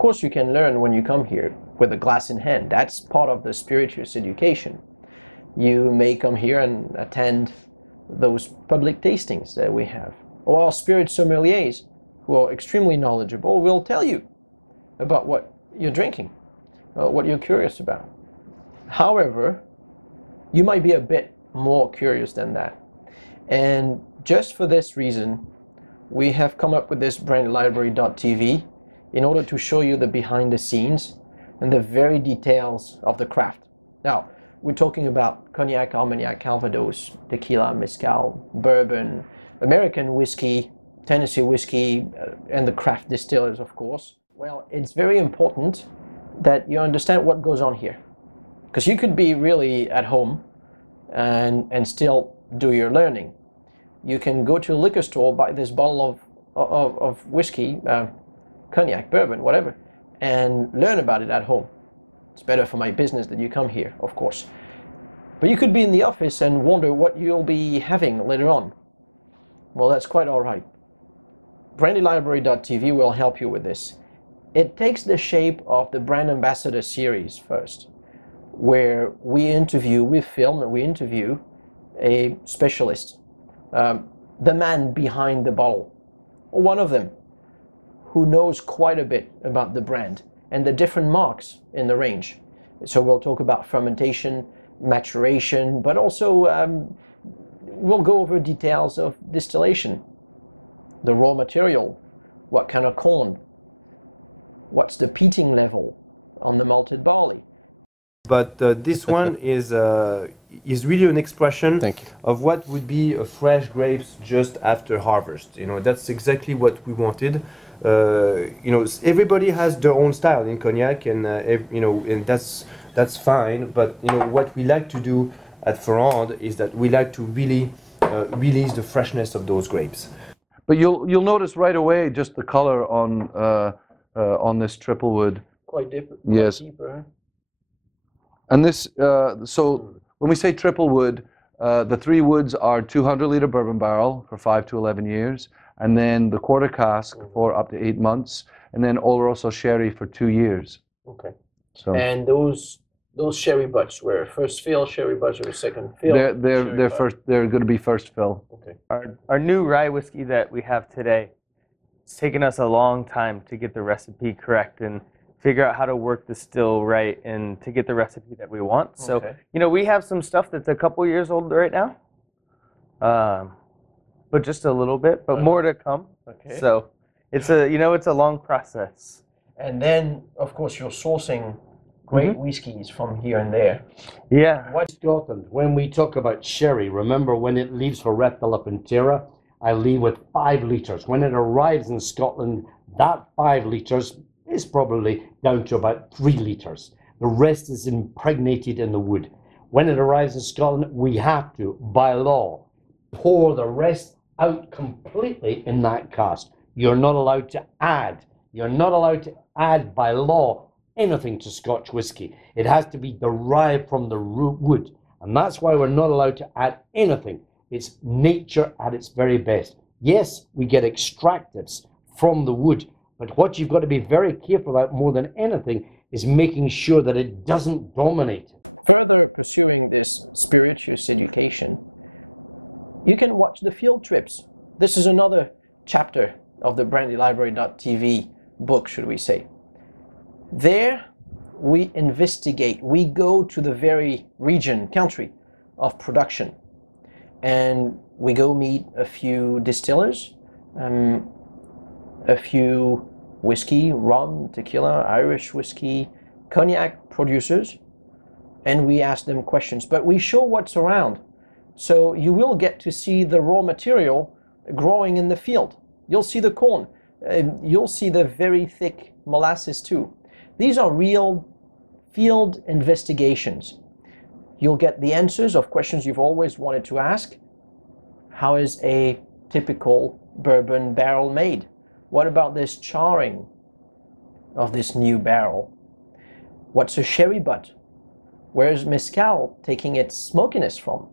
course, you can learn when you come here with a glass in hand. That's part of the spirituous education. You may come here and attend those public tastings that we have. Or our spirit sommeliers, who are extremely knowledgeable, will tell you about what you're drinking, what you're curious about. However, you might be a bit more curious than that. And just for this reason, we have come up with this brandylibrary.tv in order to show you the behind the scenes and the very details of the craft. Now, we're talking about cognac, Armagnac, Calvados, tequila, mezcal, bourbon, American whiskey, Tennessee whiskey, and the craft distillers, of course. Well, it's very important that you understand what goes on here. Because you could be really at home and still do your learning. You can go to a liquor store, buy this bottle of whiskey, cognac, bourbon, whatever, and learn about it at home. It's better for my business that you come here, of course. But you could be in the office and wonder what you'll be having later on. Well, that's quite all right. brandylibrary.tv will help you with this. It takes the shape of the Brand Ambassador series first, where we film and we interview a specialist, the man behind the bottle, or one of them, who knows quite a bit about the brand and the different marks in the range. So we'll talk about fermentation, maturation, but also we'll go over details of distillation, the raw material, what kind of corn, what's the peating level on the malted barley. But this one is really an expression of what would be a fresh grapes just after harvest. You know, that's exactly what we wanted. You know, everybody has their own style in cognac, and you know, and that's fine. But you know, what we like to do at Ferrand is that we like to really release the freshness of those grapes. But you'll notice right away just the color on this triple wood. Quite different. Yes. Quite deeper. And this, so when we say triple wood, the 3 woods are 200-liter bourbon barrel for 5 to 11 years, and then the quarter cask for up to 8 months, and then Oloroso sherry for 2 years. Okay. So and those sherry butts were first fill sherry butts or second fill? They're going to be first fill. Okay. Our new rye whiskey that we have today, it's taken us a long time to get the recipe correct and figure out how to work the still right and to get the recipe that we want. So, you know, we have some stuff that's a couple years old right now, but just a little bit, but more to come. Okay. So it's a long process. And then, of course, you're sourcing great whiskeys from here and there. Yeah. What's Scotland? When we talk about sherry, remember when it leaves for Reptile Pintera, I leave with 5 litres. When it arrives in Scotland, that 5 litres is probably down to about 3 litres. The rest is impregnated in the wood. When it arrives in Scotland, we have to, by law, pour the rest out completely in that cask. You're not allowed to add. You're not allowed to add, by law, anything to Scotch whisky. It has to be derived from the wood. And that's why we're not allowed to add anything. It's nature at its very best. Yes, we get extractives from the wood, but what you've got to be very careful about more than anything is making sure that it doesn't dominate. Further pursuing this spirituous education, you can watch the field trips. This is another chapter of the brandylibrary.tv book, should we say. There we investigate, we go to the very region, country of production, and we go meet a few distillers, a few whiskey, rum, tequila, Irish whiskey, cognac producers, and we ask them questions. But we show what's around. So you will get to see the raw material growing in the field. You'll see the corn. You'll see the very thick molasses too. These are real field investigations. You'll get the answers of questions you've always wanted to ask. How is a typical bourbon barrel made? What about this charring of this new barrel? What's a sherry butt? Where is mezcal taking its smokiness from?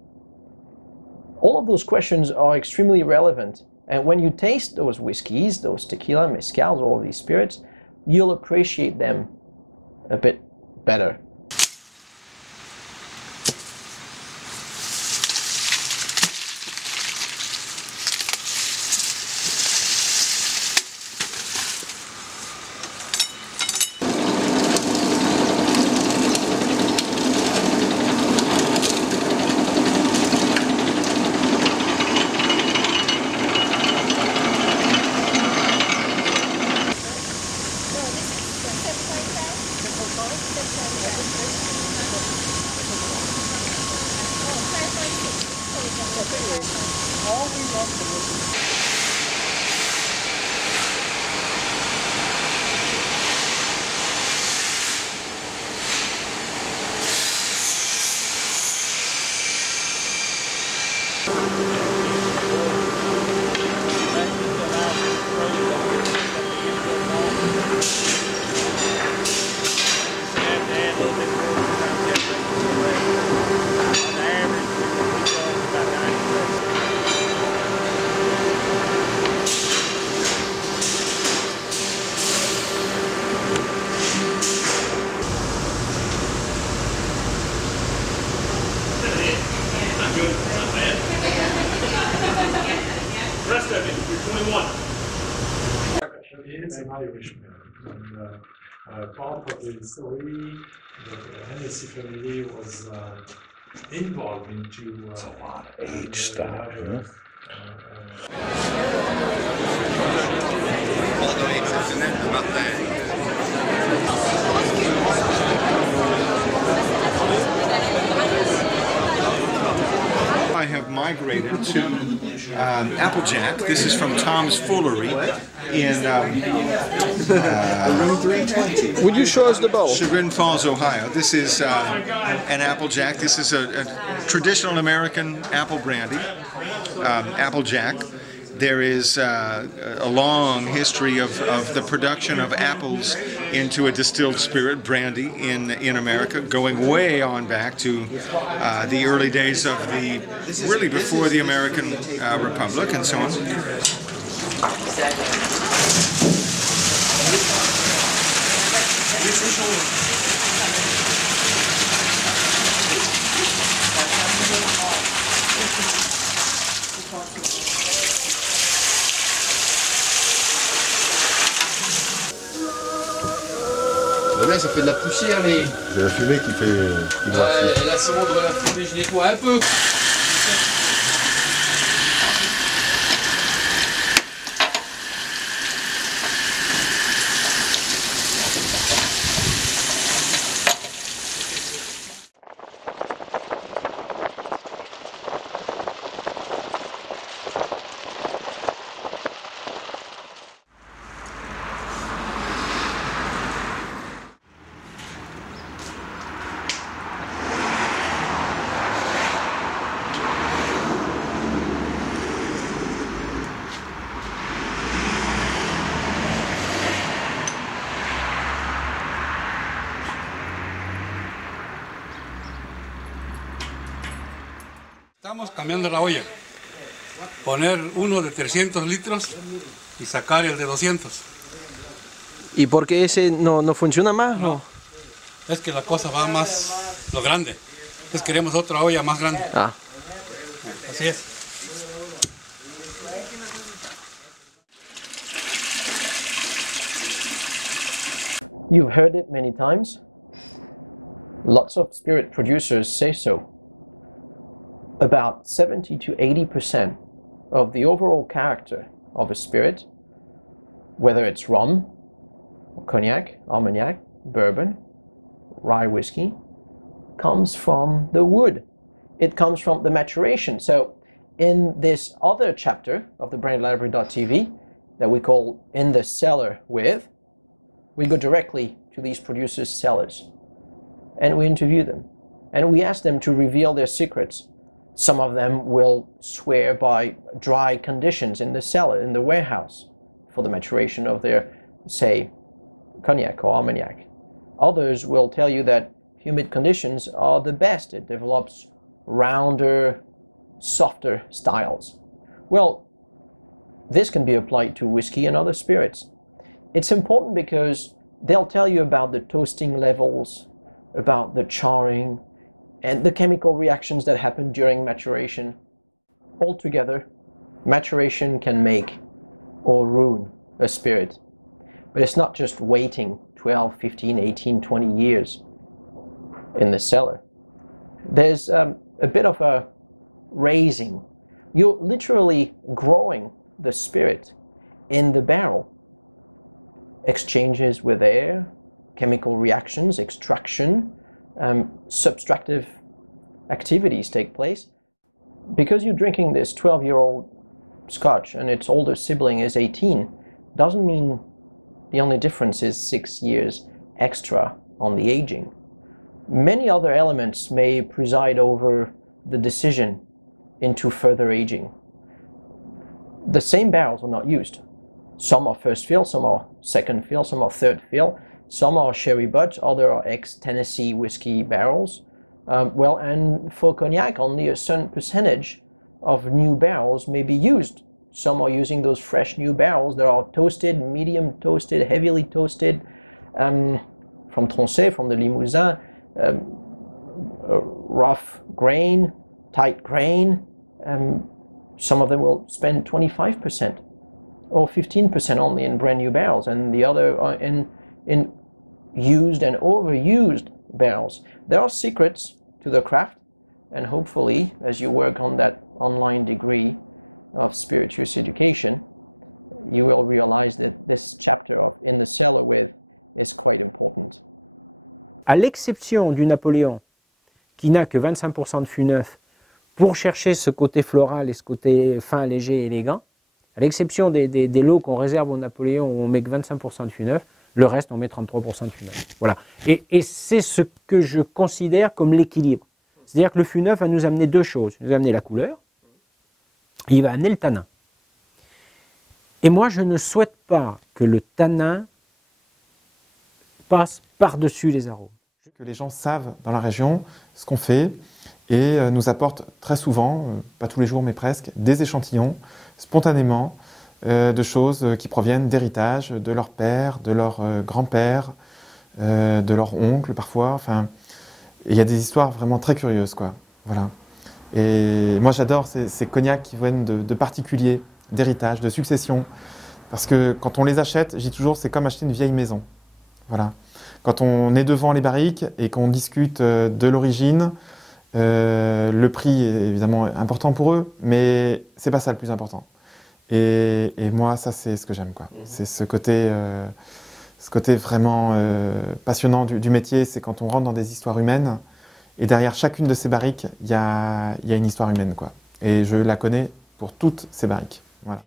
All of those questions are extremely relevant. And when you taste those whiskeys, those tequila, mezcals, all of these spirits, you'll appreciate them a bit better. Part of the story, the Hennessy family was involved into It's a lot of age stuff. I have migrated to Applejack. This is from Tom's Foolery in room 320. Would you show us the bowl? Chagrin Falls, Ohio. This is an Applejack. This is a traditional American apple brandy, Applejack. There is a long history of the production of apples into a distilled spirit, brandy, in America, going way on back to the early days of really before the American Republic and so on. Là, ça fait de la poussière, les... C'est la fumée qui fait... la cendre de la fumée, je nettoie un peu. Estamos cambiando la olla. Poner uno de 300 litros y sacar el de 200. ¿Y por qué ese no funciona más? No. Es que la cosa va más lo grande. Entonces queremos otra olla más grande. Ah. Así es. You've heard it many times. Lots of spirit producers say so. About 70 to 80% of the overall character of a spirit, whether it's rum, cognac, armagnac, bourbon, rye whiskey, comes from the wood. It comes from the maturation. So in this other chapter of the BrandyLibrary.tv that we call In the Cellar With, we go directly to these producers' cellars and we interview them and we ask them to reveal their secrets. Some of them will swear by dry conditions in the cellar, in the warehouse, for the maturation of their, say, cognac or armagnac. Others will tell you that humid conditions are the best. It develops rounder, softer styles. Well, this can be applied to whiskey and other spirits. It's important because they'll tell you about the toasting levels, about the charring, and the chemical reactions that happen during maturation. Altogether, maturation can make or ruin a spirit. But it's not just waiting 12, 15, 18, 20 years in the cellar. There's a bit of a raising. You're literally growing the spirit in the barrel. Exchanges with air, chemical reactions, extraction, subtractive activities take place. Because you're drinking this 12-year-old Scotch and its older sibling is 18, doesn't mean the only difference is 6 years extra on the aging. Many other elements may preside over the decision into further aging. The same barrels are not used. Some are first fill, some are second fill, some are third fill, some are sherry butt, other are ex-Tennessee whiskey barrels. And for cognac, only a certain percentage of new barrels may be used. Some are using those fresh new barrels that are toasted, medium toasted, heavily toasted, from Tronchet, from the Limousin, rough grain, tight grain. Some of them will spend 25% or 15% only in brand new barrels, and the other are in used and overused barrels. There are secrets to the craft, and hopefully, as you work on that online degree of spirituous education, you will realize that this chapter of In the Cellar With is quite important. À l'exception du Napoléon, qui n'a que 25% de fût neuf pour chercher ce côté floral et ce côté fin, léger, élégant, à l'exception des lots qu'on réserve au Napoléon où on met que 25% de fût neuf, le reste on met 33% de fût neuf. Voilà. Et c'est ce que je considère comme l'équilibre. C'est-à-dire que le fût neuf va nous amener deux choses. Il va nous amener la couleur, et il va amener le tanin. Et moi, je ne souhaite pas que le tanin passe par-dessus les arômes. Que les gens savent dans la région ce qu'on fait et nous apportent très souvent, pas tous les jours mais presque, des échantillons spontanément de choses qui proviennent d'héritage de leur père, de leur grand-père, de leur oncle parfois. Enfin, il y a des histoires vraiment très curieuses, quoi. Voilà. Et moi j'adore ces cognacs qui viennent de particuliers, d'héritage, de succession. Parce que quand on les achète, je dis toujours, c'est comme acheter une vieille maison. Voilà. Quand on est devant les barriques et qu'on discute de l'origine, le prix est évidemment important pour eux, mais c'est pas ça le plus important. Et moi, ça c'est ce que j'aime, quoi. C'est ce côté vraiment passionnant du métier, c'est quand on rentre dans des histoires humaines, et derrière chacune de ces barriques, il y a une histoire humaine, quoi. Et je la connais pour toutes ces barriques. Voilà.